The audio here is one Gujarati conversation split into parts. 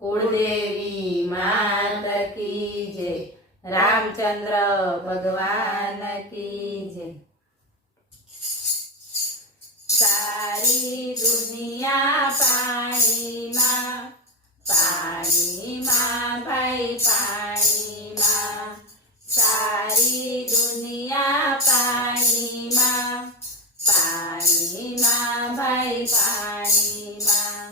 कुलदेवी मात की जय, रामचंद्र भगवान की जय। सारी दुनिया पानी मां भाई पानी मां, सारी दुनिया पानी मां भाई पानी मां।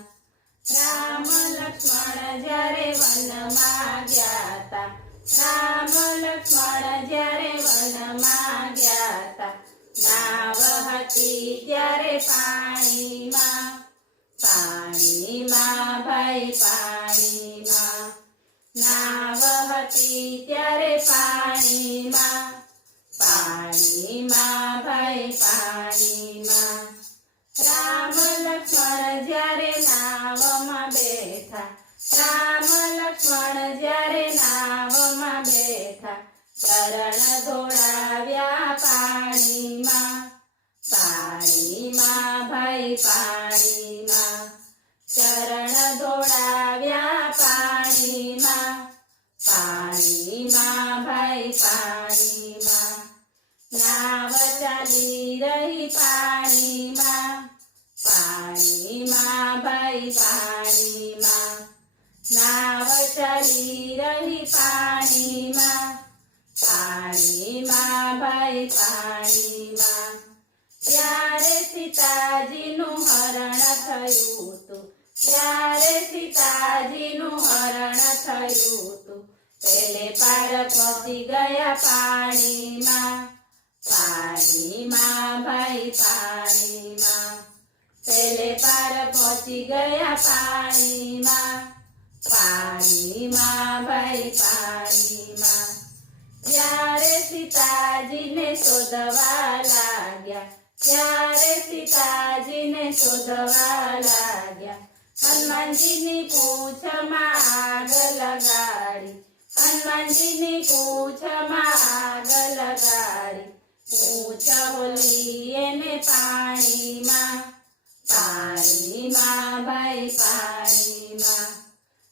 राम लक्ष्मण जरे वन में गया था, राम लक्ष्मण जरे वन में गया था, नाव हती त्यारे पानी मां भाई पानी मां, नाव हती त्यारे पानी मां भाई पानी मां। राम लक्ष्मण जયારે નાવમાં બેઠા, રામ લક્ષ્મણ જયારે નાવમાં બેઠા, ચરણ ધોળાવ્યા પાણીમાં ભાઈ પાણીમાં, ચરણ ધોળાવ્યા પાણીમાં ભાઈ પાણીમાં। નાવ ચાલી રહી પાણીમાં ભાઈ પાણીમાં, નાવ ચાલી રહી પાણીમાં ભાઈ પાણીમાં। ત્યારે સીતાજીનું હરણ થયું તું, ત્યારે સીતાજીનું હરણ થયું તું, પેલે પાર પહોંચી ગયા પાણીમાં ભાઈ પાણીમાં, પેલે પાર પહોંચી ગયા પાણીમાં ભાઈ પાણીમાં। જ્યારે સીતાજીને શોધવા લાગ્યા, ત્યારે સીતાજીને શોધવા લાગ્યા, હનુમાનજીની પૂંછમાં આગ લગાડી, હનુમાનજીની પૂંછમાં આગ લગાડી, પૂંછ હોલી એને પાણીમાં ભાઈ પાણીમાં,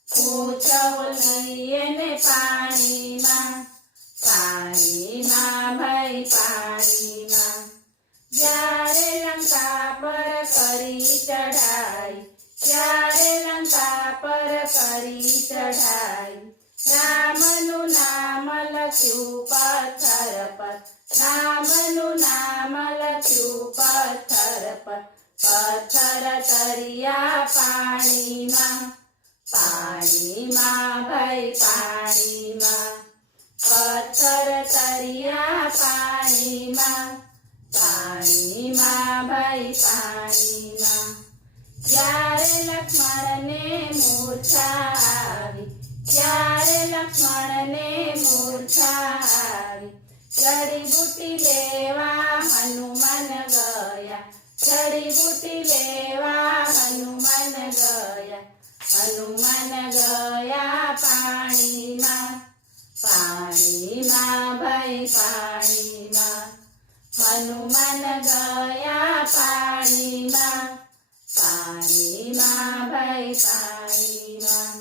પૂંછ હોલી એને પાણીમાં ભાઈ પાણીમાં। જ્યારે લંકા પર કરી ચઢાઈ, ત્યારે લંકા પર કરી ચઢાઈ, રામનું નામ લખ્યું પથ્થર પર, રામનું નામ લખ્યું પથ્થર પર, પથ્થર તર્યા પાણીમાં ભાઈ પાણીમાં, પથ્થર તર્યા પાણીમાં ભાઈ પાણીમાં। જ્યારે લક્ષ્મણને મૂર્છા આવી, ત્યારે લક્ષ્મણને મૂર્છા આવી, જડીબુટી લેવા હનુમાન ગયા, જડીબુટી લેવા હનુમાન ગયા, હનુમાન ગયા પાણીમાં ભાઈ પાણીમાં, હનુમાન ગયા પાણીમાં ભાઈ પાણીમાં।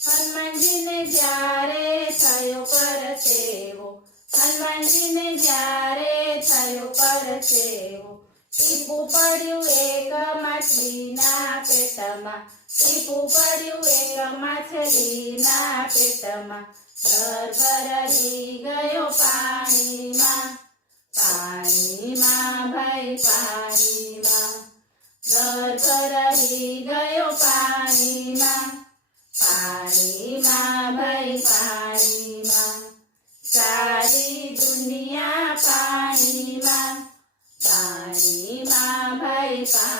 હનુમાનજીને જ્યારે થયો પરસેવો, હનુમાનજીને જ્યારે થયો પરસેવો, ટીપું પડ્યું એક માછલીના પેટમાં, ટીપું પડ્યું એક માછલીના પેટમાં, ગર્ભ રહી ગયો પાણીમાં ભાઈ પાણીમાં, ગર્ભ રહી ગયો પાણીમાં ભાઈ પાણીમાં। સારી દુનિયા પાણીમાં ભાઈ પાણી।